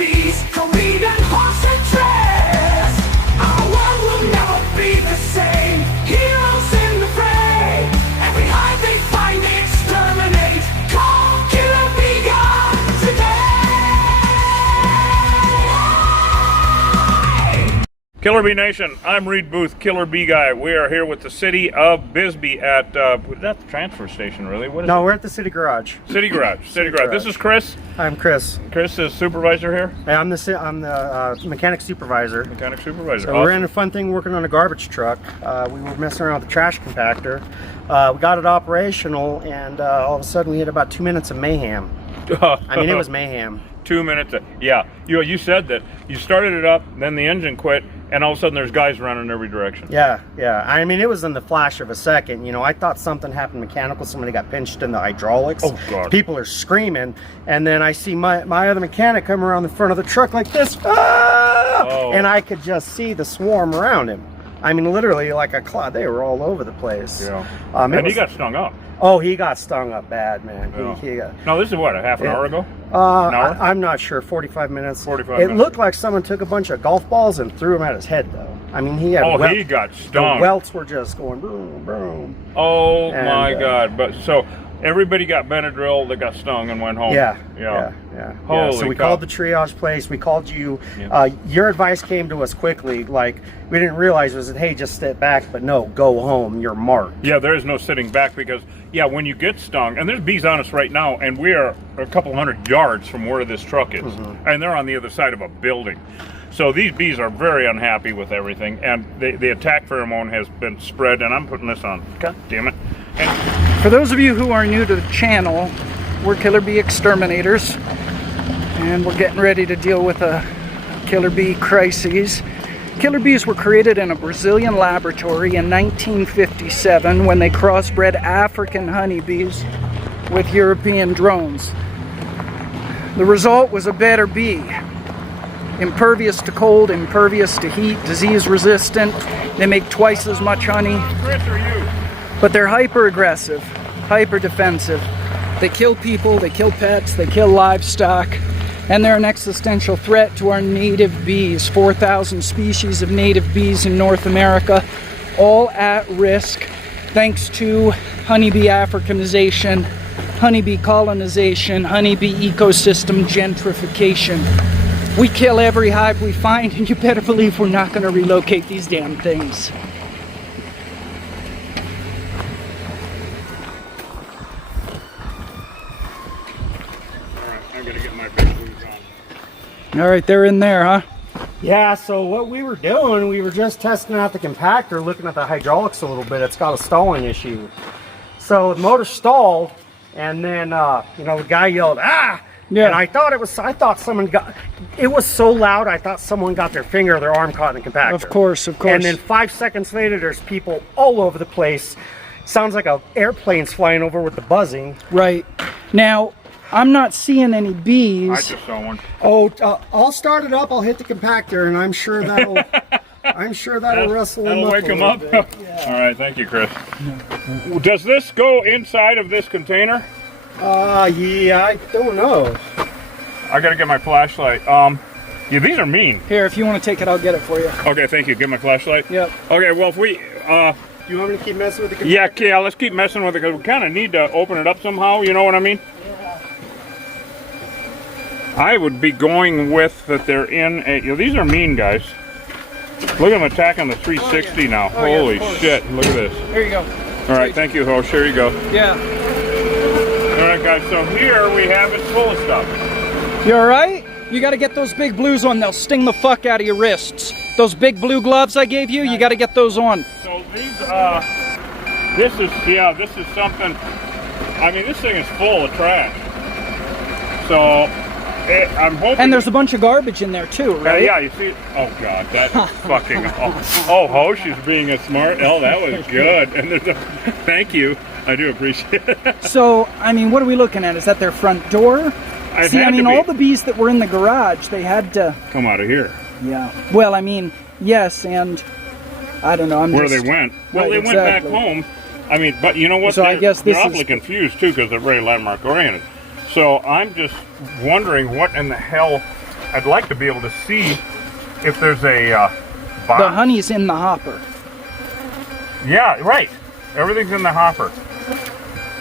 bees, queen and horse and dress. Our world will never be the same. Heroes in the fray. Every hive they find, they exterminate. Call Killer Bee Guy today. Killer Bee Nation, I'm Reed Booth, Killer Bee Guy. We are here with the city of Bisbee at, is that the transfer station really? What is No, it? we're at the City Garage. City Garage. City Garage. This is Chris. I'm Chris. Chris is supervisor here? Hey, I'm the mechanic supervisor. Mechanic supervisor. So Awesome. we're in a fun thing working on a garbage truck. We were messing around with the trash compactor. We got it operational, and all of a sudden we hit about 2 minutes of mayhem. I mean, it was mayhem. 2 minutes. Yeah. You said that you started it up, then the engine quit, and all of a sudden there's guys running in every direction. Yeah. I mean, it was in the flash of a second. You know, I thought something happened mechanical. Somebody got pinched in the hydraulics. Oh, God. People are screaming, and then I see my other mechanic come around the front of the truck like this. Ah! Oh. And I could just see the swarm around him. I mean, literally like a cloud. They were all over the place. Yeah. And he got stung up. Oh, he got stung up bad, man. Yeah. He got, No, this is what, a half an hour ago? An hour? I'm not sure. 45 minutes. 45 It minutes. looked like someone took a bunch of golf balls and threw them at his head, though. I mean, he had. Oh, he got The stung. welts were just going boom, boom. Oh, And, my God. But so everybody got Benadryl that got stung and went home. Yeah. Holy So we cow. called the triage place. We called you. Yeah. Your advice came to us quickly. Like, we didn't realize it was, hey, just step back. But no, go home. You're marked. Yeah, there is no sitting back because, yeah, when you get stung, and there's bees on us right now, and we are a couple hundred yards from where this truck is, and they're on the other side of a building. So these bees are very unhappy with everything, and the attack pheromone has been spread, and I'm putting this on. God damn it. And For those of you who are new to the channel, we're Killer Bee Exterminators, and we're getting ready to deal with a killer bee crisis. Killer bees were created in a Brazilian laboratory in 1957 when they crossbred African honeybees with European drones. The result was a better bee. Impervious to cold, impervious to heat, disease resistant. They make twice as much honey. Chris, are you? But they're hyper aggressive, hyper defensive. They kill people, they kill pets, they kill livestock, and they're an existential threat to our native bees. 4,000 species of native bees in North America, all at risk thanks to honeybee Africanization, honeybee colonization, honeybee ecosystem gentrification. We kill every hive we find, and you better believe we're not going to relocate these damn things. I gotta get my big boots on. All right, they're in there, huh? Yeah, so what we were doing, we were just testing out the compactor, looking at the hydraulics a little bit. It's got a stalling issue. So the motor stalled, and then, you know, the guy yelled, ah! Yeah. And I thought someone got, it was so loud, I thought someone got their finger or their arm caught in the compactor. Of course. And then 5 seconds later, there's people all over the place. Sounds like a airplane's flying over with the buzzing. Right. Now, I'm not seeing any I bees. just saw one. Oh, I'll start it up. I'll hit the compactor, and I'm sure that'll rustle him That'll up. wake a them little up. bit. Yeah. All right, thank you, Chris. Does this go inside of this container? Yeah, I don't know. I gotta get my flashlight. Yeah, these are mean. Here, if you want to take it, I'll get it for you. Okay, thank you. Get my flashlight. Yep. Okay, well, if we, You want me to keep messing with the compactor? yeah, let's keep messing with it because we kind of need to open it up somehow. You know what I mean? I would be going with that they're in a. You know, these are mean, guys. Look at them attacking the 360 now. Oh, yeah, Holy of course. shit! Look at this. There you go. All right, thank you, host. Here you go. Yeah. All right, guys. So here we have it full of stuff. You all right? You got to get those big blues on. They'll sting the fuck out of your wrists. Those big blue gloves I gave you, you got to get those on. So these, this is something. I mean, this thing is full of trash. So I'm hoping. And there's a bunch of garbage in there too, right? Yeah, you see. Oh God, that is fucking. Oh, Hosh is being a smart. Oh, that was good. And there's a. Thank you. I do appreciate it. So, I mean, what are we looking at? Is that their front door? It See, had I mean, to be. all the bees that were in the garage, they had to. Come out of here. Yeah. Well, I mean, yes, and I don't know. Where they went? Well, Right, they went back exactly. home. I mean, but you know what? So I guess this they're is- awfully confused too because they're very landmark oriented. So I'm just wondering what in the hell I'd like to be able to see if there's a box. The honey's in the hopper. Yeah, right. Everything's in the hopper.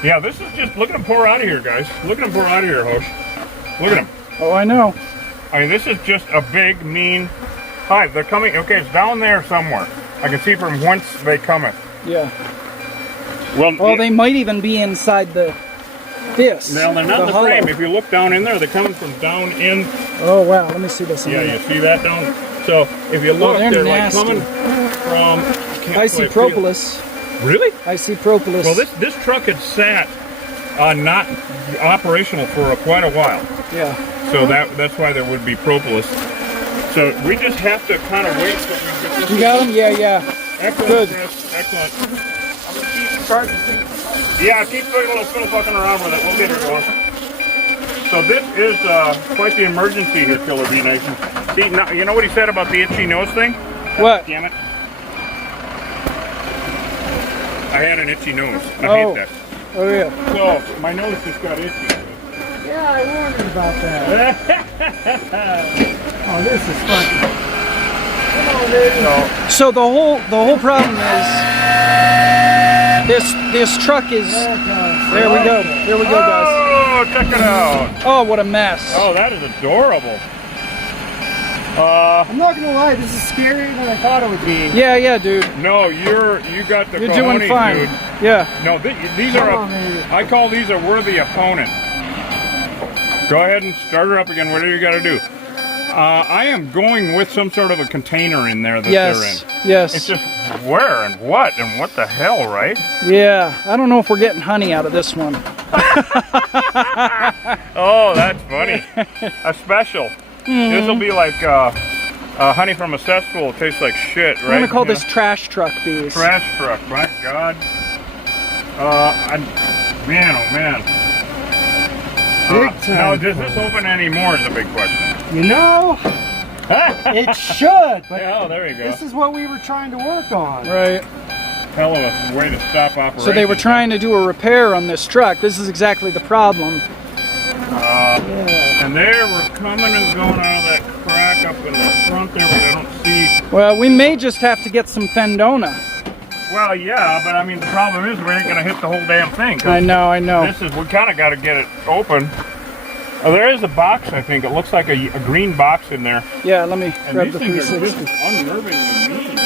Yeah, this is just, look at them pour out of here, guys. Look at them pour out of here, Hosh. Look at them. Oh, I know. I mean, this is just a big, mean hive. They're coming, okay, it's down there somewhere. I can see from whence they cometh. Yeah. Well, they might even be inside this. Now, they're not in the hollow. frame. If you look down in there, they're coming from down in. Oh, wow. Let me see this. Yeah, you see that down? So, if you look, they're like nasty. coming from. I see propolis. Really? I see propolis. Well, this truck had sat not operational for quite a while. Yeah. So that's why there would be propolis. So we just have to kind of wait till we get this. You got them? Yeah, yeah. Excellent, Good. Chris. Excellent. Yeah, keep fucking around with it. We'll get her going. So this is quite the emergency here, Killer Bee Nation. See, now, you know what he said about the itchy nose thing? What? Damn it. I had an itchy nose. I hate that. Oh, yeah. So, my nose just got itchy. Yeah, I wondered about that. Oh, this is fun. Come on, dude. So the whole problem is this truck is. There we go. There we go, guys. Oh, check it out. Oh, what a mess. Oh, that is adorable. I'm not gonna lie, this is scarier than I thought it would be. Yeah, yeah, dude. No, you got the You're cojones, doing fine. dude. Yeah. No, these are, Come on, man. I call these a worthy opponent. Go ahead and start her up again, whatever you got to do. I am going with some sort of a container in there that Yes. they're in. Yes. It's just where and what the hell, right? Yeah. I don't know if we're getting honey out of this one. Oh, that's funny. A special. This will be like honey from a cesspool. It tastes like shit, right? I'm gonna call You this know? trash truck bees. Trash truck. My God. Man, oh man. Big time. Now, does this open anymore is a big question. You know, it should, but Oh, there you go. this is what we were trying to work on. Right. Hell of a way to stop operation. So they were trying to do a repair on this truck. This is exactly the problem. And they were coming and going out of that crack up in the front there, but I don't see. Well, we may just have to get some Fendona. Well, yeah, but I mean, the problem is we ain't gonna hit the whole damn thing. 'Cause I know. This is, we kind of got to get it open. Oh, there is a box, I think. It looks like a green box in there. Yeah, let me And grab these the things are just 360. unnervingly mean.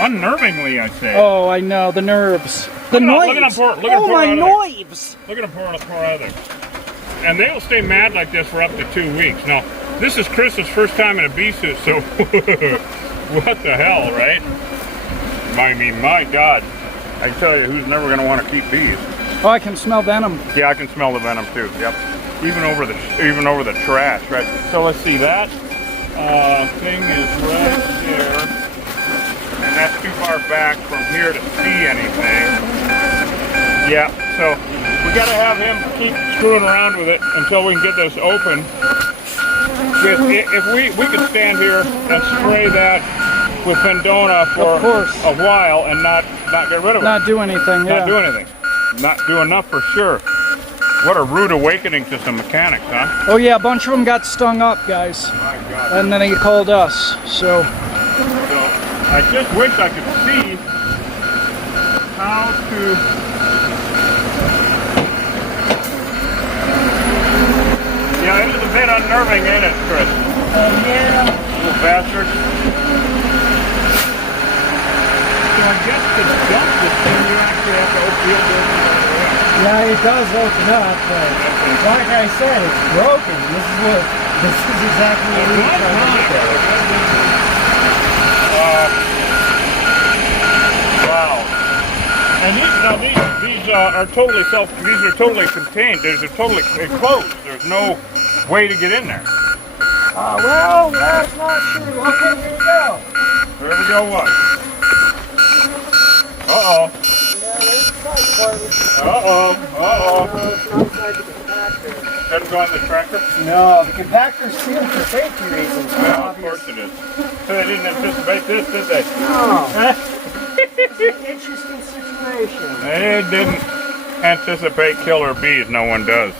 Unnervingly, I say. Oh, I know, the nerves. The Look at 'em noives. pour- look at 'em Oh, pour my out of there. noives. Look at them pour out there. And they'll stay mad like this for up to 2 weeks. Now, this is Chris's first time in a bee suit, so what the hell, right? I mean, my God. I tell you, who's never going to want to keep bees? Oh, I can smell venom. Yeah, I can smell the venom too. Yep. Even over the trash, right? So let's see, that thing is right there, and that's too far back from here to see anything. Yeah. So we got to have him keep screwing around with it until we can get this open. If we could stand here and spray that with Fendona for Of course. a while and not get rid of it. Not do anything, yeah. Not do anything. Not do enough for sure. What a rude awakening to some mechanics, huh? Oh yeah, a bunch of them got stung up, guys. My God. And then they called us, so. So I just wish I could see how to. Yeah, it is a bit unnerving, ain't it, Chris? Yeah. Little bastard. So I guess to dump this thing, you actually have to open the door. Yeah, it does open up, but like I said, it's broken. This is exactly what we were trying to look at. Wow. And these are totally these are totally contained. They're totally enclosed. There's no way to get in there. Well, that's not true. Okay, here we go. There we go, what? Uh-oh. Yeah, there's the side part. Uh-oh. Outside the compactor. Couldn't go on the tractor? No, the compactor's sealed for safety reasons. Well, of course it is. So they didn't anticipate this, did they? No. It's an interesting situation. They didn't anticipate killer bees. No one does.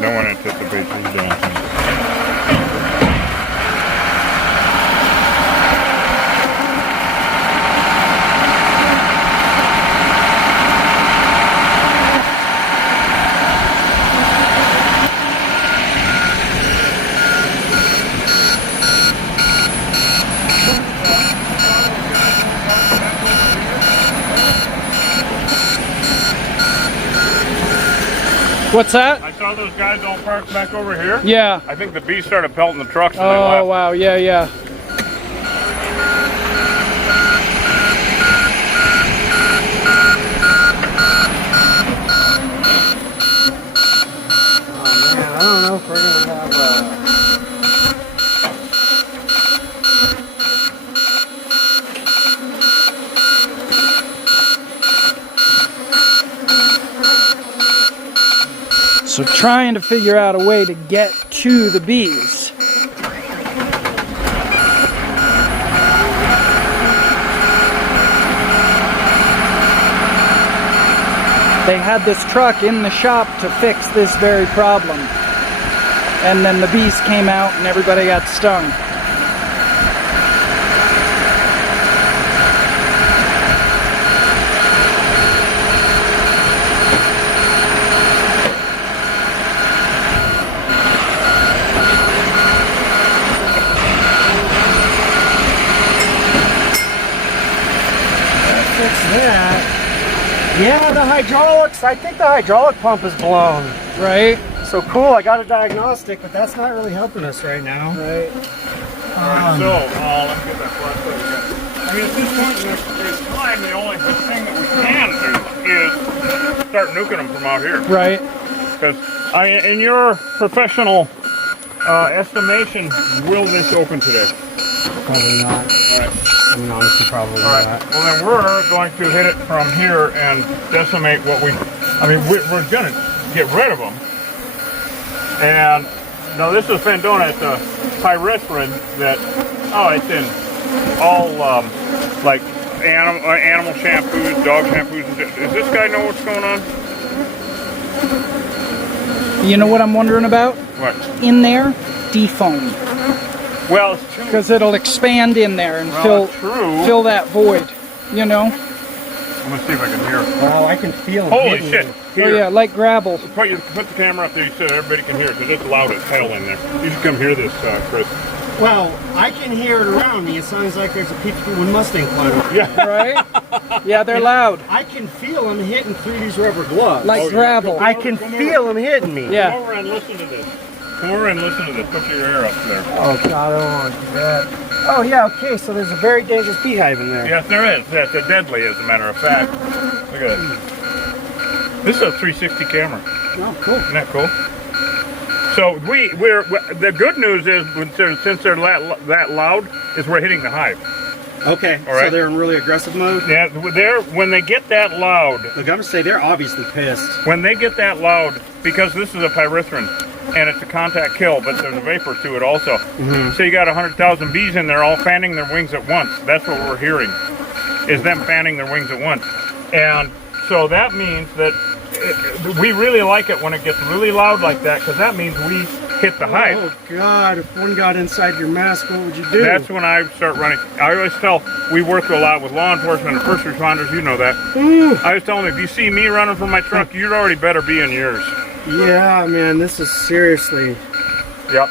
No one anticipates these damn things. What's that? I saw those guys all parked back over here. Yeah. I think the bees started pelting the trucks and they Oh, left. wow. Yeah, yeah. Oh man, I don't know if we're gonna have So trying to figure out a way to get to the bees. They had this truck in the shop to fix this very problem. And then the bees came out and everybody got stung. fix that. Yeah, the hydraulics. I think the hydraulic pump is blown. Right? So cool, I got a diagnostic, but that's not really helping us right now. Right. So, let me get that flashlight again. I mean, at this point in time, the only thing that we can do is start nuking them from out here. Right. Because, I mean, in your professional estimation, will this open today? Probably not. All right. I mean, honestly, probably All right. not. Well, then we're going to hit it from here and decimate what we. I mean, we're going to get rid of them. And now this is Fendona. It's a pyrethrin that. Oh, it's in all like animal shampoos, dog shampoos. Does this guy know what's going on? You know what I'm wondering about? What? In there, defoam. Well, it's true. Because it'll expand in there and Well, true. fill that void, you know? I'm gonna see if I can hear. Wow, I can feel it. Holy hitting shit! me. Here. Oh yeah, like gravel. Put the camera up there so everybody can hear it, because it's loud as hell in there. You should come hear this, Chris. Well, I can hear it around me. It sounds like there's a P51 Mustang flying over. Yeah. Right? Yeah, they're loud. I can feel them hitting through these rubber gloves. Like gravel. I can feel them hitting me. Yeah. Come over and listen to this. Come over and listen to this. Put your ear up there. Oh God, I don't want to do that. Oh yeah, okay. So there's a very dangerous beehive in there. Yes, there is. That's deadly, as a matter of fact. Look at this. This is a 360 camera. Oh, cool. Isn't that cool? So we're the good news is since they're that loud, is we're hitting the hive. Okay. All right. So they're in really aggressive mode. Yeah, when they get that loud. Look, I'm gonna say they're obviously pissed. When they get that loud, because this is a pyrethrin and it's a contact kill, but there's a vapor to it also. So you got 100,000 bees in there all fanning their wings at once. That's what we're hearing, is them fanning their wings at once. And so that means that we really like it when it gets really loud like that, because that means we hit the hive. Oh God, if one got inside your mask, what would you do? That's when I start running. I always tell, we work a lot with law enforcement and first responders, you know that. I always tell them, if you see me running from my truck, you'd already better be in yours. Yeah, man, this is seriously. Yep.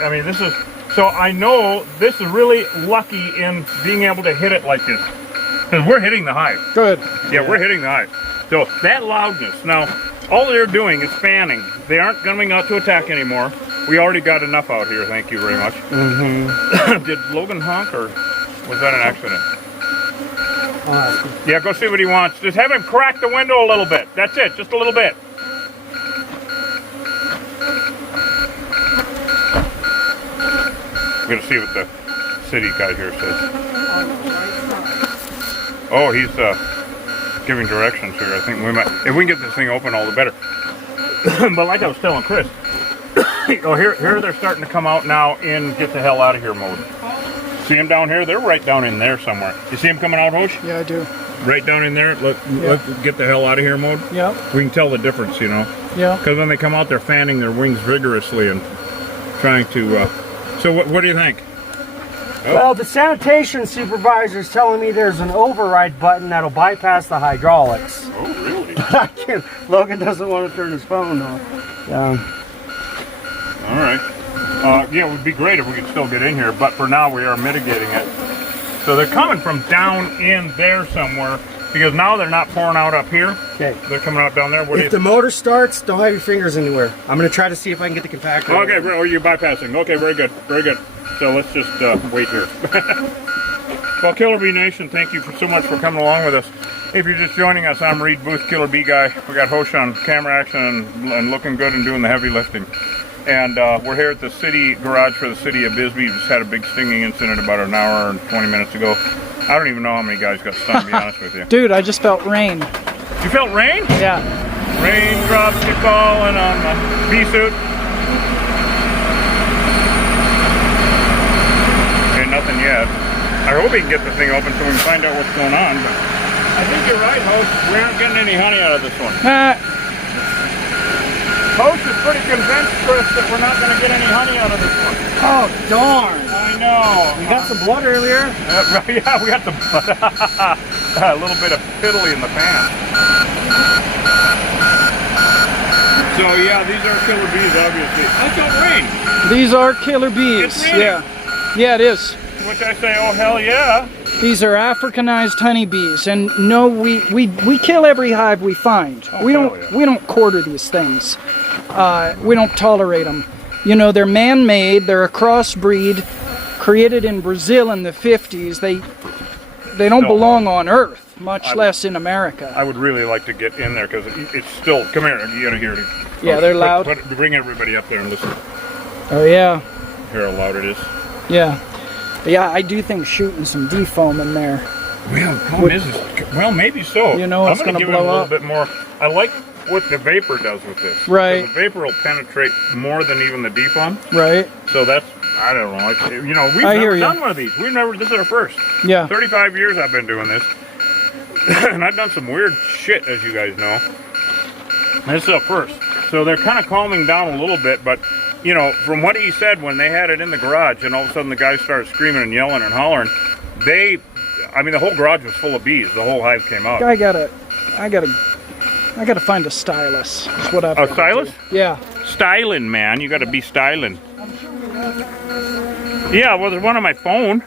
I mean, this is, so I know this is really lucky in being able to hit it like this. Because we're hitting the hive. Good. Yeah, we're hitting the hive. So that loudness, now, all they're doing is fanning. They aren't coming out to attack anymore. We already got enough out here, thank you very much. Did Logan honk, or was that an accident? Yeah, go see what he wants. Just have him crack the window a little bit. That's it, just a little bit. We're gonna see what the city guy here says. Oh, he's giving directions here. I think we might, if we can get this thing open, all the better. But like I was telling Chris, oh, here they're starting to come out now in get the hell out of here mode. See them down here? They're right down in there somewhere. You see them coming out, Hosh? Yeah, I do. Right down in there. Look, get the hell out of here mode. Yeah. We can tell the difference, you know. Yeah. Because when they come out, they're fanning their wings vigorously and trying to. So what do you think? Well, the sanitation supervisor is telling me there's an override button that'll bypass the hydraulics. Oh, really? I can't. Logan doesn't want to turn his phone off. All right. Yeah, it would be great if we could still get in here, but for now we are mitigating it. So they're coming from down in there somewhere, because now they're not pouring out up here. Okay. They're coming out down there. What do If you the motor starts, don't have your fingers anywhere. I'm gonna try to see if I can get the compactor. Okay, or you're bypassing. Okay, very good, very good. So let's just wait here. Well, Killer Bee Nation, thank you so much for coming along with us. If you're just joining us, I'm Reed Booth, Killer Bee Guy. We got Hosh on camera action and looking good and doing the heavy lifting. And we're here at the city garage for the city of Bisbee. We just had a big stinging incident about an hour and 20 minutes ago. I don't even know how many guys got stung, to be honest with you. Dude, I just felt rain. You felt rain? Yeah. Raindrops keep falling on the bee suit. Okay, nothing yet. I hope we can get the thing open so we can find out what's going on. But I think you're right, Host. We aren't getting any honey out of this one. Host is pretty convinced, Chris, that we're not going to get any honey out of this one. Oh darn! I know. We got some blood earlier. Yeah, we got the a little bit of piddly in the pan. So yeah, these are killer bees, obviously. I felt rain. These are killer bees. It's raining. Yeah. Yeah, it is. Which I say, oh hell yeah. These are Africanized honeybees, and no, we kill every hive we find. Oh, we don't hell yeah. we don't quarter these things. We don't tolerate them. You know, they're man-made. They're a crossbreed, created in Brazil in the 50s. They don't belong on Earth, much less in America. I would really like to get in there because it's still. Come here, you gotta hear it. Yeah, they're loud. Bring everybody up there and listen. Oh yeah, Hear how loud it is. yeah, yeah. I do think shooting some defoam in there. Well, the problem is, well, maybe so. You know it's I'm gonna gonna give it a blow little up. bit more. I like what the vapor does with this. Right. The vapor will penetrate more than even the defoam. Right. So that's, I don't know. You know, we've I hear never you. done one of these. This is our first. Yeah. 35 years I've been doing this. And I've done some weird shit, as you guys know. This is a first. So they're kind of calming down a little bit, but, you know, from what he said when they had it in the garage and all of a sudden the guys started screaming and yelling and hollering, the whole garage was full of bees. The whole hive came out. I gotta find a stylus. That's what I've A gotta stylus? do. Yeah. Styling, man. You got to be styling. Yeah, well, there's one on my phone.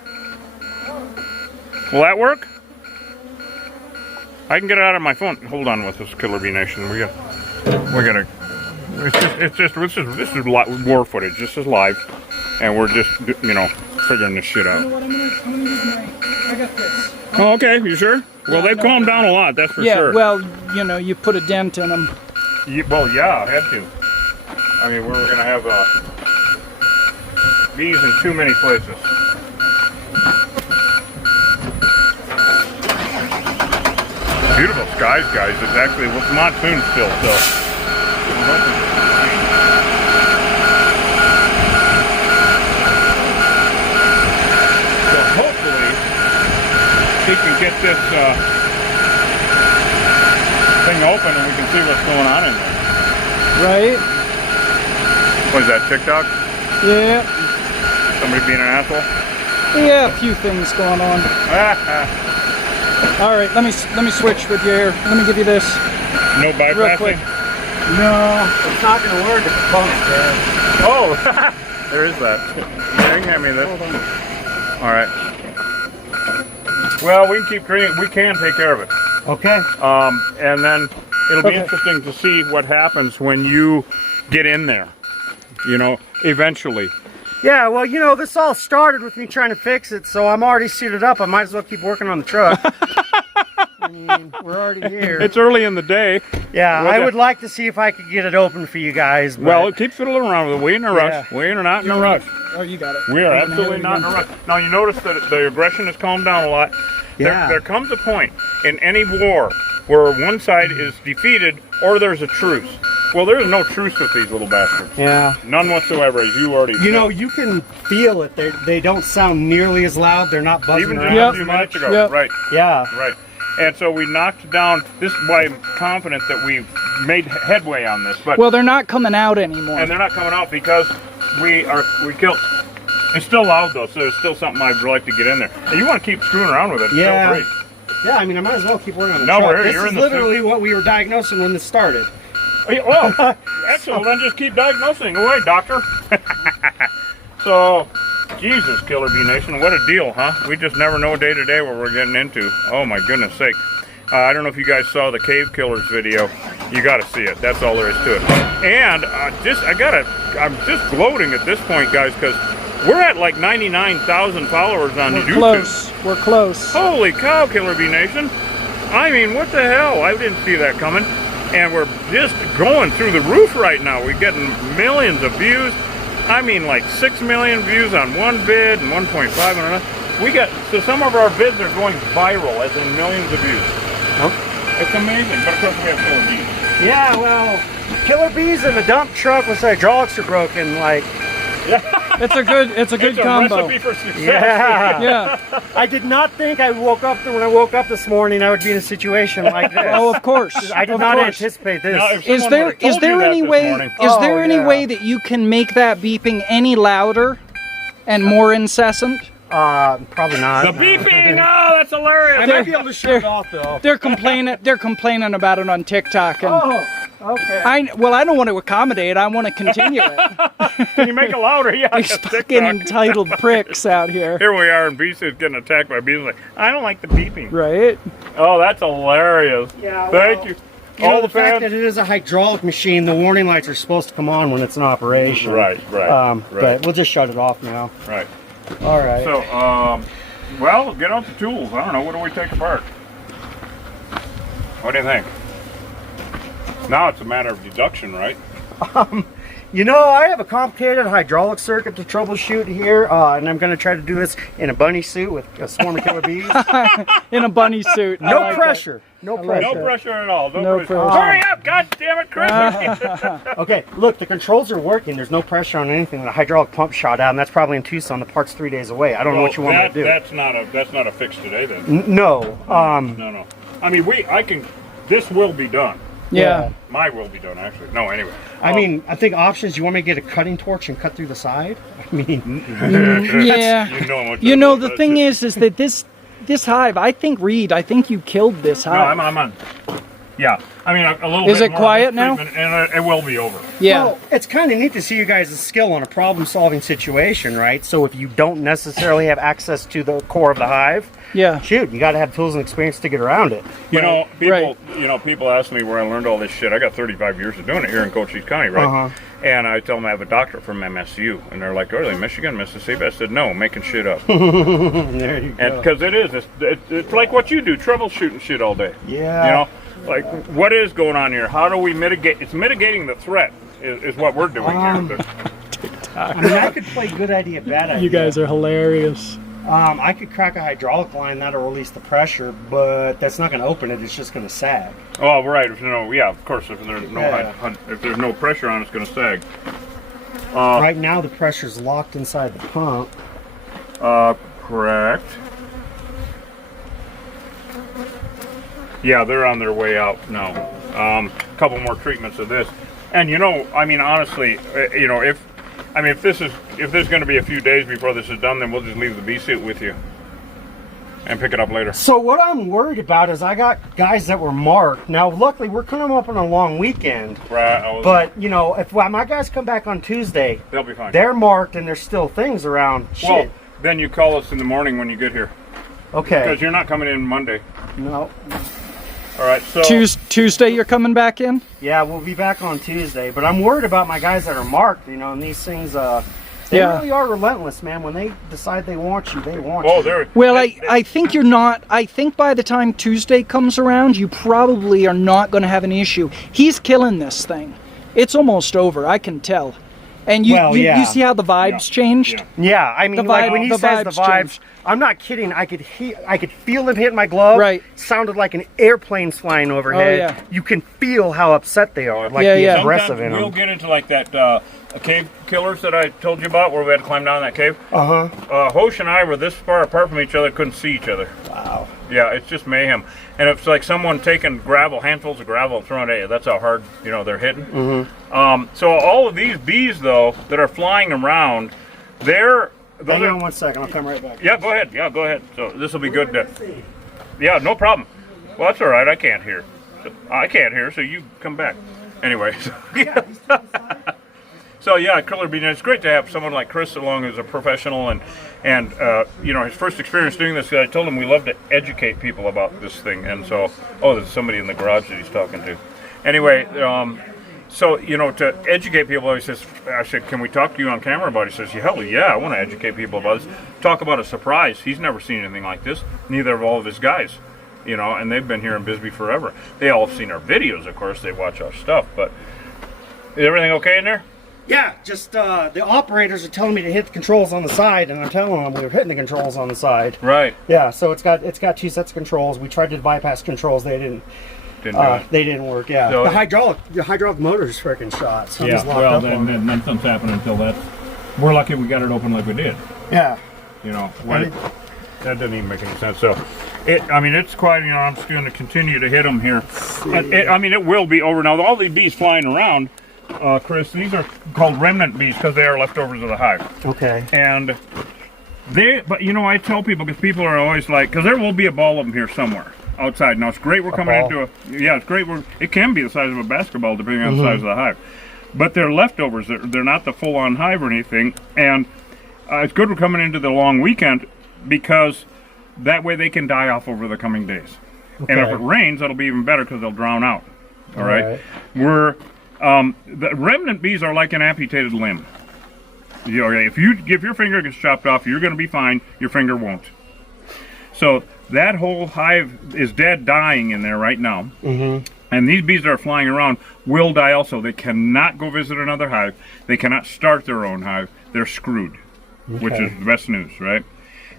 Will that work? I can get it out of my phone. Hold on with this, Killer Bee Nation. We gotta. This is war footage. This is live, and we're just, you know, figuring this shit You know out. what? I'm gonna use I got this. Oh, okay. You sure? Well, they've no, calmed down a lot. That's for Yeah. sure. Well, you know, you put a dent in them. Well, yeah, I had to. I mean, we're gonna have bees in too many places. Beautiful skies, guys. It's actually monsoon still, so. So hopefully he can get this thing open and we can see what's going on in there. Right? What is that, TikTok? Yeah. Somebody being an asshole? Yeah, a few things going on. All right, let me switch with you here. Let me give you this No real bypassing? quick. No, it's not gonna work if the pump's dead. Oh, there is that. Yeah, you can hand me this. Hold on. All right. Well, we can keep cleaning. We can take care of it. Okay. And then it'll be Okay. interesting to see what happens when you get in there. You know, eventually. Yeah, well, you know, this all started with me trying to fix it, so I'm already suited up. I might as well keep working on the truck. I mean, we're already here. It's early in the day. Yeah, Well, I that- would like to see if I could get it open for you guys. But Well, keep fiddling around with it. We ain't in a rush. Yeah. We are not in a rush. Oh, you got it. We are I'm gonna absolutely hit it not in a again. rush. Now, you notice that the aggression has calmed down a lot. Yeah. There comes a point in any war where one side is defeated or there's a truce. Well, there is no truce with these little bastards. yeah. None whatsoever, as you already You know, you can feel it. They don't sound nearly as loud. They're not buzzing even around. just Yep. a few minutes ago. Yep. Right, Yeah. right. And so we knocked down, this is why I'm confident that we've made headway on this. But Well, they're not coming out anymore. and they're not coming out because we killed. It's still loud though, so there's still something I'd like to get in there. And you want to keep screwing around with it. Yeah. Feel free. Yeah, I mean, I might as well keep working on the No, truck. we're here. This You're is in the literally what we were diagnosing when this started. Oh, yeah, well, excellent. Then just keep diagnosing away, doctor. So, Jesus, Killer Bee Nation, what a deal, huh? We just never know day to day what we're getting into. Oh my goodness sake. I don't know if you guys saw the Cave Killers video. You got to see it. That's all there is to it. And I'm just gloating at this point, guys, because we're at like 99,000 followers on YouTube. Close. We're close. Holy cow, Killer Bee Nation. I mean, what the hell? I didn't see that coming. And we're just going through the roof right now. We're getting millions of views. I mean, like 6 million views on one vid and 1.5 on another. So some of our vids are going viral, as in millions of views. It's amazing, but of course we have killer bees. Yeah, well, killer bees in a dump truck with hydraulics are broken, like. It's a good combo. Recipe for success. Yeah. Yeah. I did not think when I woke up this morning I would be in a situation like this. Oh, of course. I did not anticipate this. Now, if Is someone there would've told you that any this way morning- way that you can make that beeping any louder and more incessant? Probably not. The beeping! Oh, that's hilarious! I might be able to shut it off though. They're complaining about it on TikTok, and Okay. I don't want to accommodate. I want to continue it. Can you make it louder? Yeah, These it's fucking TikTok. entitled pricks out here. Here we are, and Beast is getting attacked by bees. Like, I don't like the beeping. Right? Oh, that's hilarious. Yeah, Thank well, you. You know, All the the fact fans. that it is a hydraulic machine, the warning lights are supposed to come on when it's in operation. Right. But we'll just shut it off now. Right. All right. So, well, get out the tools. I don't know. What do we take apart? What do you think? Now it's a matter of deduction, right? You know, I have a complicated hydraulic circuit to troubleshoot here, and I'm going to try to do this in a bunny suit with a swarm of killer bees. In a bunny suit. I No like pressure. No pressure. No pressure at all. No pressure. Hurry up! God damn it, Chris! Okay, look, the controls are working. There's no pressure on anything. The hydraulic pump shot out, and that's probably in Tucson. The part's 3 days away. I don't know what you want me to do. That's not a fix today, then. No. No. I mean, this will be done. Yeah. My will be done, actually. No, anyway. I mean, I think options. You want me to get a cutting torch and cut through the side? I mean, Yeah. You know the thing is that this hive, I think you killed this No, hive. I'm on. Yeah, I mean a little. Is bit it more quiet of this now? treatment, and it will be over. Yeah. well, it's kind of neat to see you guys' skill on a problem-solving situation, right? So if you don't necessarily have access to the core of the hive, Yeah. shoot, you got to have tools and experience to get around it. You know, people. Right. People ask me where I learned all this shit. I got 35 years of doing it here in Cochise County, right? Uh-huh. And I tell them I have a doctorate from MSU, and they're like, "Oh, really, Michigan, Mississippi?" I said, "No, making shit up." There you go. And because it's like what you do, troubleshooting shit all day. Yeah. You know, like what is going on here? How do we mitigate? It's mitigating the threat is what we're doing here. I mean, I could play good idea, bad idea. You guys are hilarious. I could crack a hydraulic line that'll release the pressure, but that's not going to open it. It's just going to sag. Oh, right. Yeah, of course. If there's no Yeah. if there's no pressure on, it's going to sag. Right now, the pressure's locked inside the pump. Correct. Yeah, they're on their way out now. A couple more treatments of this, and I mean, honestly, if there's going to be a few days before this is done, then we'll just leave the bee suit with you and pick it up later. So what I'm worried about is I got guys that were marked. Now, luckily, we're coming up on a long weekend. Right. But, if my guys come back on Tuesday, They'll be fine. they're marked and there's still things around. Well, Shit. then you call us in the morning when you get here, Okay. because you're not coming in Monday. No. All right. So Tuesday you're coming back in? Yeah, we'll be back on Tuesday. But I'm worried about my guys that are marked, and these things, they Yeah. really are relentless, man. When they decide they want you, they want Oh, you. there. Well, I think you're not. I think by the time Tuesday comes around, you probably are not going to have an issue. He's killing this thing. It's almost over. I can tell. And you see how the vibes changed? Yeah, I mean, The like vibe- when he the says the vibes vibes, changed. I'm not kidding. I could feel him hitting my glove. Right. Sounded like an airplane's flying overhead. Oh, yeah. You can feel how upset they are, like Yeah, the yeah. aggressive in We'll them. get into like that cave killers that I told you about, where we had to climb down that cave. Hosh and I were this far apart from each other, couldn't see each other. Wow. Yeah, it's just mayhem. And it's like someone taking handfuls of gravel and throwing it at you. That's how hard, they're hitting. So all of these bees, though, that are flying around, Hang on 1 second. I'll come right back. Yeah, go ahead. Yeah, go ahead. So this will be good. Yeah, no problem. Well, that's all right. I can't hear. So you come back. Anyways. So yeah, killer bee. It's great to have someone like Chris along as a professional, and you know, his first experience doing this. I told him we love to educate people about this thing, and so there's somebody in the garage that he's talking to. Anyway, so you know, to educate people, he says, I said, can we talk to you on camera about it? He says, hell yeah, I want to educate people about this. Talk about a surprise. He's never seen anything like this. Neither have all of his guys. You know, and they've been here in Bisbee forever. They all have seen our videos, of course. They watch our stuff, but is everything okay in there? Yeah, just the operators are telling me to hit the controls on the side, and I'm telling them we were hitting the controls on the side. Right. Yeah, so it's got 2 sets of controls. We tried to bypass controls. They didn't work. Yeah. So the hydraulic motor's freaking shot. So yeah. Well, then nothing's happened until that. We're lucky we got it open like we did. Yeah. You know, that doesn't even make any sense. So, I mean, it's quite. You know, I'm just going to continue to hit them here. I mean, it will be over now. All these bees flying around. Chris, these are called remnant bees because they are leftovers of the hive. Okay. And but you know, I tell people, because people are always like, because there will be a ball of them here somewhere outside. Now it's great we're coming into it's great. It can be the size of a basketball depending on the size of the hive, but they're leftovers. They're not the full-on hive or anything. And it's good we're coming into the long weekend because that way they can die off over the coming days. Okay. And if it rains, that'll be even better because they'll drown out. All right. The remnant bees are like an amputated limb. If your finger gets chopped off, you're going to be fine. Your finger won't. So that whole hive is dead, dying in there right now. And these bees that are flying around will die also. They cannot go visit another hive. They cannot start their own hive. They're screwed, which is the best news, right?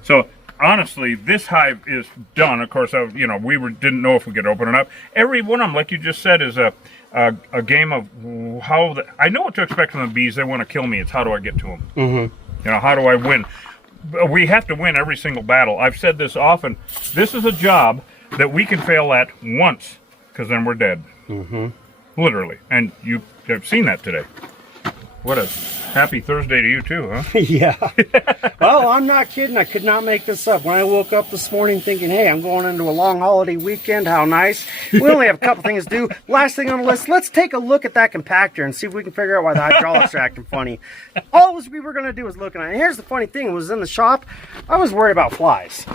So honestly, this hive is done. Of course, we didn't know if we could open it up. Every one of them, like you just said, is a game of I know what to expect from the bees. They want to kill me. It's how do I get to them? You know, how do I win? We have to win every single battle. I've said this often. This is a job that we can fail at once, because then we're dead. Literally. And you have seen that today. What a happy Thursday to you too, huh? Yeah. Well, I'm not kidding. I could not make this up. When I woke up this morning thinking, hey, I'm going into a long holiday weekend. How nice. We only have a couple things to do. Last thing on the list, let's take a look at that compactor and see if we can figure out why the hydraulics are acting funny. All we were going to do was looking at it. And here's the funny thing. It was in the shop. I was worried about flies.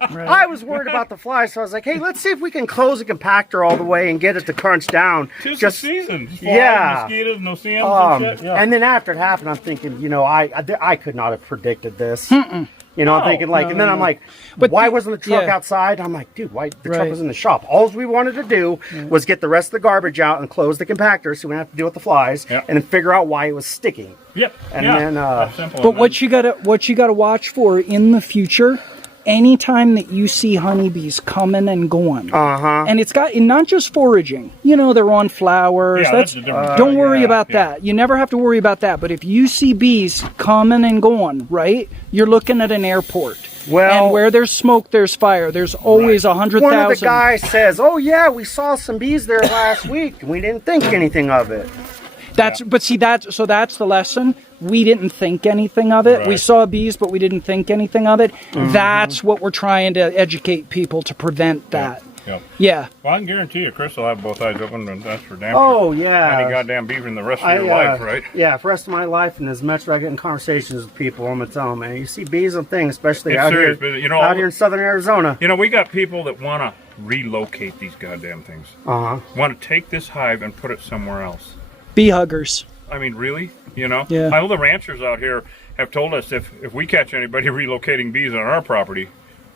I was worried about the flies, so I was like, hey, let's see if we can close the compactor all the way and get it to crunch down. Just the season. Yeah. Mosquitoes, no CMs and shit. Yeah. And then after it happened, I'm thinking, you know, I could not have predicted this. You know, I'm thinking like, and then I'm like, why wasn't the truck outside? I'm like, dude, why the truck was in the shop? All we wanted to do was get the rest of the garbage out and close the compactor so we didn't have to deal with the flies, and then figure out why it was sticking. And then, but what you gotta watch for in the future. Anytime that you see honeybees coming and going, and it's got not just foraging, you know, they're on flowers. Don't worry about that. You never have to worry about that. But if you see bees coming and going, right, you're looking at an airport. Well, and where there's smoke, there's fire. There's always 100,000. One of the guys says, "Oh yeah, we saw some bees there last week, and we didn't think anything of it." But see that's the lesson. We didn't think anything of it. We saw bees, but we didn't think anything of it. That's what we're trying to educate people to prevent that. Yeah. Well, I can guarantee you, Chris will have both eyes open, and that's for damn sure. Oh, yeah. Any goddamn beaver in the rest of your life, right? Yeah, for the rest of my life, and as much as I get in conversations with people, I'm going to tell them, man, you see bees and things, especially out here in southern Arizona. You know, we got people that want to relocate these goddamn things. Want to take this hive and put it somewhere else. Bee huggers. I mean, really? You know? Yeah. All the ranchers out here have told us if we catch anybody relocating bees on our property,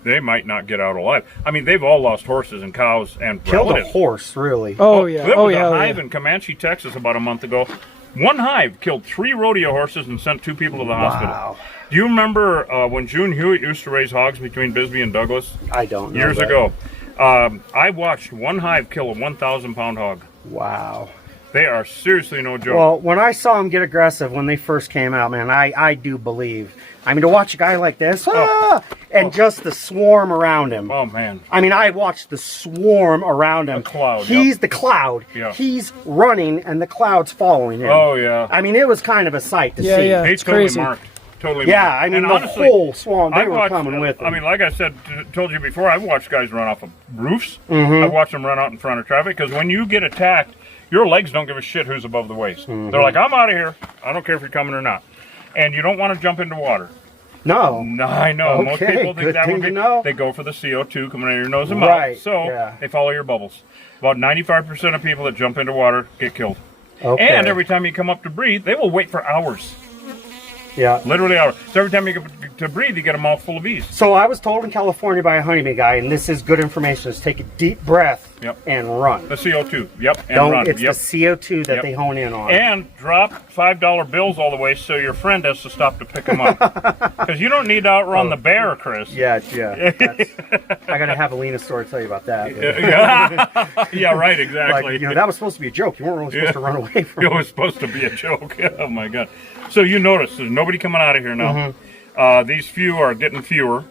they might not get out alive. I mean, they've all lost horses and cows and killed relatives. A horse, really. Oh, yeah. There was a hive in Comanche, Texas about a month ago. One hive killed 3 rodeo horses and sent 2 people to the hospital. Do you remember when June Hewitt used to raise hogs between Bisbee and Douglas? I don't know. Years ago. I watched one hive kill a 1,000-pound hog. Wow. They are seriously no joke. Well, when I saw them get aggressive when they first came out, man, I do believe. I mean, to watch a guy like this, and just the swarm around him. Oh, man. I mean, I watched the swarm around him. The cloud. He's the cloud. He's running, and the cloud's following him. Oh, yeah. I mean, it was kind of a sight to see. Yeah, it's crazy. Marked. Totally marked. I mean, honestly, the whole swarm, they were coming with him. I mean, like I told you before, I've watched guys run off of roofs. I've watched them run out in front of traffic, because when you get attacked, Your legs don't give a shit who's above the waist. They're like, I'm out of here. I don't care if you're coming or not. And you don't want to jump into water. No. No, I know. Okay, Most people think good that would thing be. to know. They go for the CO2 coming out of your nose and Right, mouth. So yeah. they follow your bubbles. About 95% of people that jump into water get killed. Okay. And every time you come up to breathe, they will wait for hours. Yeah. Literally hours. So every time you get to breathe, you get a mouthful of bees. So I was told in California by a honeybee guy, and this is good information, is take a deep breath and run. The CO2. Yep. And Don't, run. it's the CO2 that Yep. they hone in on. And drop $5 bills all the way so your friend has to stop to pick them up. Because you don't need to outrun the bear, Chris. Yeah. I got to have a Lena story to tell you about that. Yeah, right, exactly. Like, that was supposed to be a joke. You weren't really supposed to run away from It was supposed to be a joke. Oh, my God. So you notice there's nobody coming out of here now. These few are getting fewer,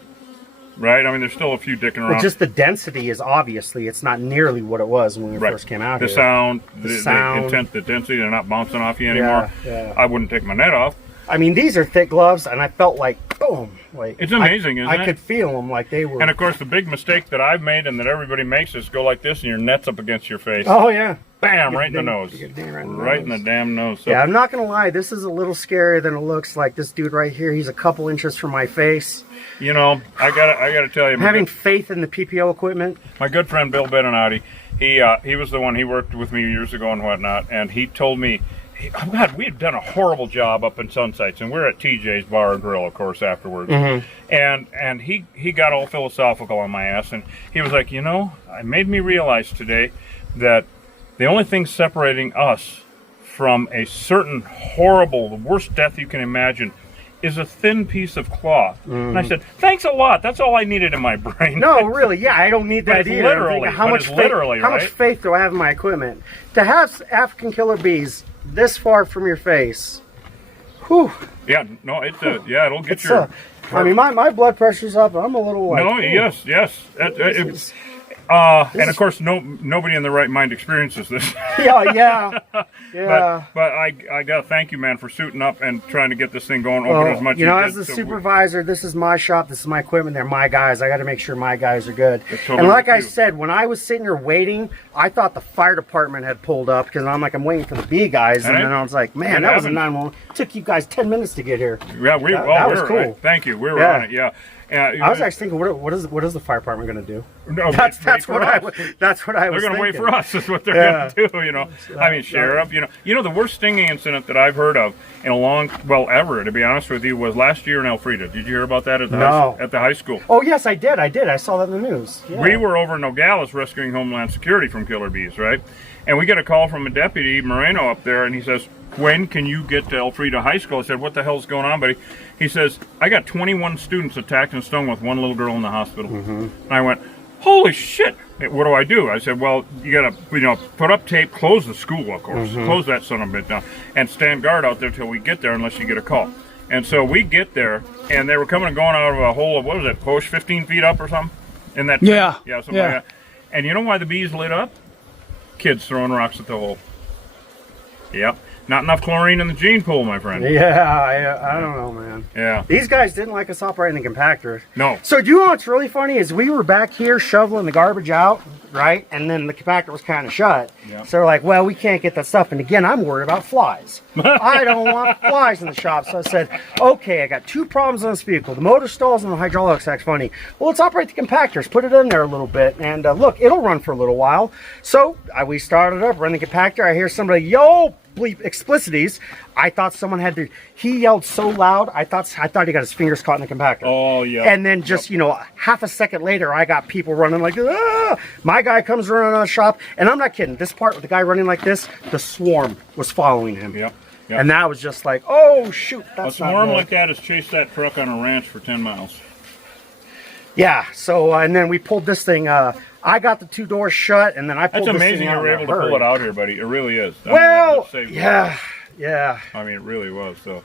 right? I mean, there's still a few dicking around. But just the density is obviously, it's not nearly what it was when we first came out the here. Sound, The sound, the density, they're not bouncing off you anymore. Yeah. I wouldn't take my net off. I mean, these are thick gloves, and I felt like, boom. Like, It's amazing, isn't it? I could feel them like they were. And, of course, the big mistake that I've made and that everybody makes is go like this and your net's up against your face. Oh, yeah. Bam, right in the Ding, nose. you get ding right in the Right in nose. the damn nose. So, Yeah, I'm not going to lie. This is a little scarier than it looks. Like this dude right here, he's a couple inches from my face. you know, I gotta tell you, I'm having faith in the PPO equipment. my good friend Bill Beninati, he was the one, he worked with me years ago and whatnot, and he told me, oh God, we had done a horrible job up in Sunsites, and we're at TJ's Bar and Grill, of course, afterwards. And he got all philosophical on my ass, and he was like, it made me realize today that the only thing separating us from a certain horrible, the worst death you can imagine, is a thin piece of cloth. And I said, thanks a lot. That's all I needed in my brain. No, really, yeah, I don't need But that it's either. literally- I'm thinking, how but much it's faith, literally, how much right? faith do I have in my equipment? To have African killer bees this far from your face, whew. Yeah, no, it'll get It's your... I mean, my blood pressure's up. I'm a little like, No, ooh. yes. This And of course, nobody in their right mind experiences this. yeah. But I gotta thank you, man, for suiting up and trying to get this thing going. Open as much. You know, you as did, the so supervisor, this is my shop. This is my equipment. They're my guys. I got to make sure my guys are good. totally And like with I you. said, when I was sitting here waiting, I thought the fire department had pulled up because I'm like, I'm waiting for the B guys, and Right. then I was like, man, It that was a happened. 911. Took you guys 10 minutes to get here. Yeah, that was cool. Thank you. We were Yeah. on it. Yeah. I was actually thinking, what is the fire department going to do? No, That's wait for what us. that's what I was. They're going to wait thinking. for us. Is what they're Yeah. going to do. I mean, sheriff. The worst stinging incident that I've heard of in ever, to be honest with you, was last year in Elfrida. Did you hear about that at the high school? Oh yes, I did. I saw that in the news. Yeah. We were over in Nogales rescuing Homeland Security from killer bees, right? And we get a call from a deputy, Moreno, up there, and he says, when can you get to Elfrida High School? I said, what the hell's going on, buddy? He says, I got 21 students attacked and stung with one little girl in the hospital. And I went, holy shit, what do? I said, well, you got to, put up tape, close the school, of course, close that son of a bitch down, and stand guard out there till we get there unless you get a call. And so we get there, and they were coming and going out of a hole of, what was it, push 15 feet up or something? In that Yeah. Yeah, something like that. And you know why the bees lit up? Kids throwing rocks at the hole. Yep. Not enough chlorine in the gene pool, my friend. Yeah, I don't know, man. Yeah. These guys didn't like us operating the compactor. No. So do you know what's really funny is we were back here shoveling the garbage out, right? And then the compactor was kind of shut. Yeah. So we're like, well, we can't get that stuff. And again, I'm worried about flies. I don't want flies in the shop. So I said, okay, I got two problems on this vehicle. The motor stalls and the hydraulics act funny. Well, let's operate the compactors. Put it in there a little bit. And look, it'll run for a little while. So we started up, run the compactor. I hear somebody, yo, bleep explicities. I thought someone had to, he yelled so loud, I thought he got his fingers caught in the compactor. Oh, yeah. And then just, half a second later, I got people running like, ah! My guy comes running out of the shop, and I'm not kidding. This part with the guy running like this, the swarm was following him. Yep. And that was just like, oh, shoot, A that's not swarm good. like that has chased that truck on a ranch for 10 miles. Yeah, so, and then we pulled this thing, I got the two doors shut, and then I pulled That's this amazing thing you out were in a able to pull hurry. it out here, buddy. It really is. I mean, Well, that saved yeah. I mean, it really was. So,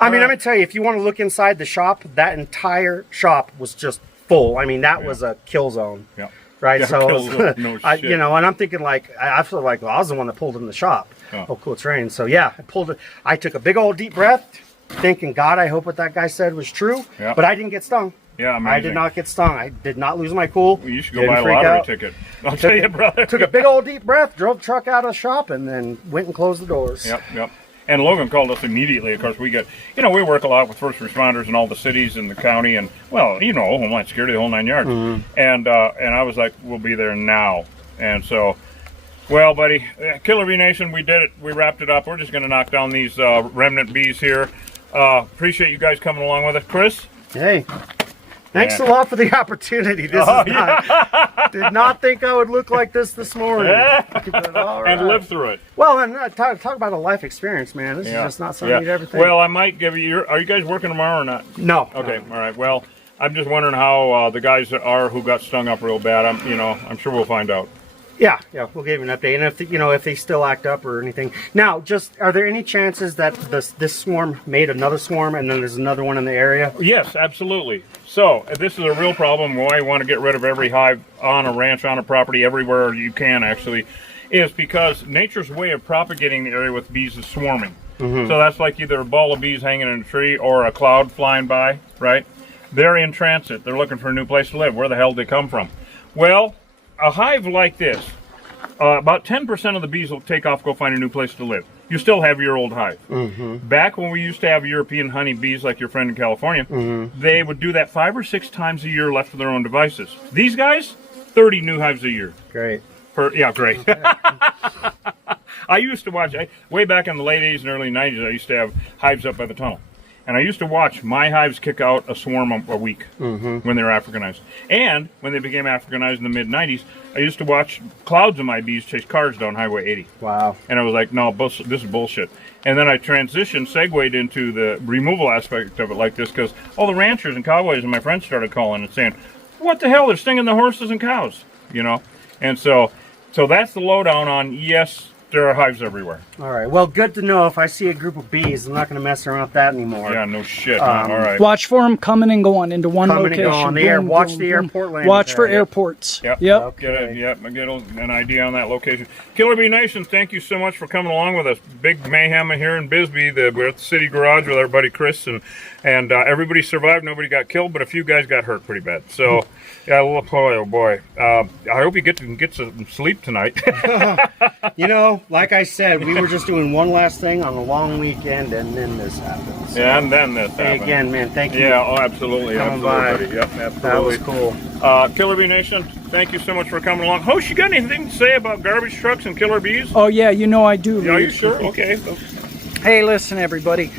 I mean, I'm going to tell you, if you want to look inside the shop, that entire shop was just full. I mean, that was a kill zone. yeah. Right, Yeah, so kill zone, no shit. and I'm thinking like I feel like I was the one that pulled it in the shop. Oh. Oh, cool, it's raining. So yeah, I pulled it. I took a big old deep breath, thinking, God, I hope what that guy said was true. Yeah. But I didn't get stung. Yeah, amazing. I did not get stung. I did not lose my cool. Well, you should go buy a lottery ticket. I'll tell you, brother. Took a big old deep breath, drove the truck out of the shop, and then went and closed the doors. Yep. And Logan called us immediately. Of course, we get, we work a lot with first responders in all the cities in the county, and Homeland Security, the whole 9 yards. Mm-hmm. And I was like, we'll be there now. And so, well, buddy, Killer Bee Nation, we did it. We wrapped it up. We're just going to knock down these remnant bees here. Appreciate you guys coming along with us, Chris. Hey. Thanks a lot for the opportunity. Did not think I would look like this morning. And live through it. Well, and talk about a life experience, man. This is just not something you'd ever think. Well, I might give you are you guys working tomorrow or not? No. Okay, all right. Well, I'm just wondering how the guys are who got stung up real bad. I'm sure we'll find out. Yeah, we'll give you an update, and if they still act up or anything. Now, are there any chances that this swarm made another swarm, and then there's another one in the area? Yes, absolutely. So this is a real problem. Why you want to get rid of every hive on a ranch, on a property, everywhere you can actually, is because nature's way of propagating the area with bees is swarming. Mm-hmm. So that's like either a ball of bees hanging in a tree or a cloud flying by, right? They're in transit. They're looking for a new place to live. Where the hell did they come from? Well, a hive like this, about 10% of the bees will take off, go find a new place to live. You still have your old hive. Mm-hmm. Back when we used to have European honey bees, like your friend in California, they would do that 5 or 6 times a year left to their own devices. These guys, 30 new hives a year. Great. Great. I used to watch, way back in the late 80s and early 90s, I used to have hives up by the tunnel. And I used to watch my hives kick out a swarm a week when they were Africanized. And when they became Africanized in the mid-90s, I used to watch clouds of my bees chase cars down Highway 80. Wow. And I was like, no, this is bullshit. And then I segued into the removal aspect of it like this, because all the ranchers and cowboys and my friends started calling and saying, what the hell, they're stinging the horses and cows, And so that's the lowdown on, yes, there are hives everywhere. All right. Well, good to know. If I see a group of bees, I'm not going to mess around with that anymore. Yeah, no shit. All right. Watch for them coming and going into one location. Watch the airport land. Watch for airports. Yep. Okay. Get an idea on that location. Killer Bee Nation, thank you so much for coming along with us. Big mayhem here in Bisbee. We're at the city garage with our buddy Chris, and everybody survived. Nobody got killed, but a few guys got hurt pretty bad. So, yeah, oh boy. I hope you get some sleep tonight. Like I said, we were just doing one last thing on a long weekend, and then this happened. So, and then this happened. Again, man, thank you. Yeah, absolutely. Coming by. Yep, absolutely. That was cool. Killer Bee Nation, thank you so much for coming along. Host, you got anything to say about garbage trucks and killer bees? Oh, yeah, I do. Are you sure? Okay. Hey, listen, everybody.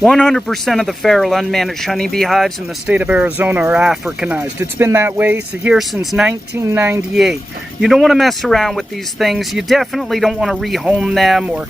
100% of the feral unmanaged honeybee hives in the state of Arizona are Africanized. It's been that way here since 1998. You don't want to mess around with these things. You definitely don't want to rehome them or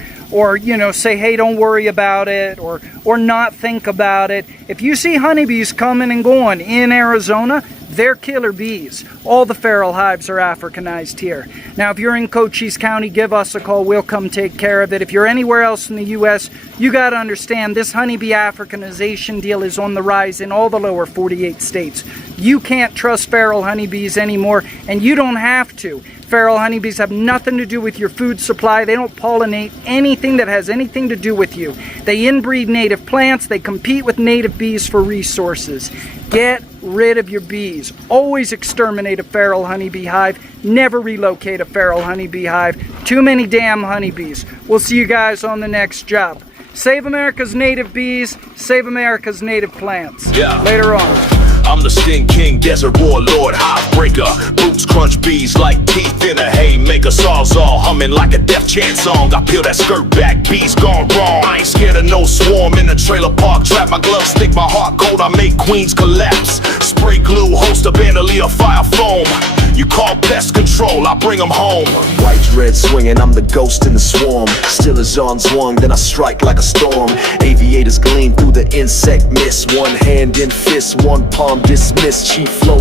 say, hey, don't worry about it, or not think about it. If you see honeybees coming and going in Arizona, they're killer bees. All the feral hives are Africanized here. Now, if you're in Cochise County, give us a call. We'll come take care of it. If you're anywhere else in the U.S., you got to understand this honeybee Africanization deal is on the rise in all the lower 48 states. You can't trust feral honeybees anymore, and you don't have to. Feral honeybees have nothing to do with your food supply. They don't pollinate anything that has anything to do with you. They inbreed native plants. They compete with native bees for resources. Get rid of your bees. Always exterminate a feral honeybee hive. Never relocate a feral honeybee hive. Too many damn honeybees. We'll see you guys on the next job. Save America's native bees. Save America's native plants. Yeah. Later on. I'm the Sting King, Desert Warlord, Hive Breaker. Boots crunch bees like teeth in a haymaker. Sawzall humming like a Def Jam song. I peel that skirt back, bees gone wrong. I ain't scared of no swarm in a trailer park trap. My gloves stick, my heart cold, I make queens collapse. Spray glue, host a bandolier, fire foam. You call pest control, I bring them home. White dread swinging, I'm the ghost in the swarm. Still as on swung, then I strike like a storm. Aviators gleam through the insect mist. One hand in fist, one palm dismissed. Chief flow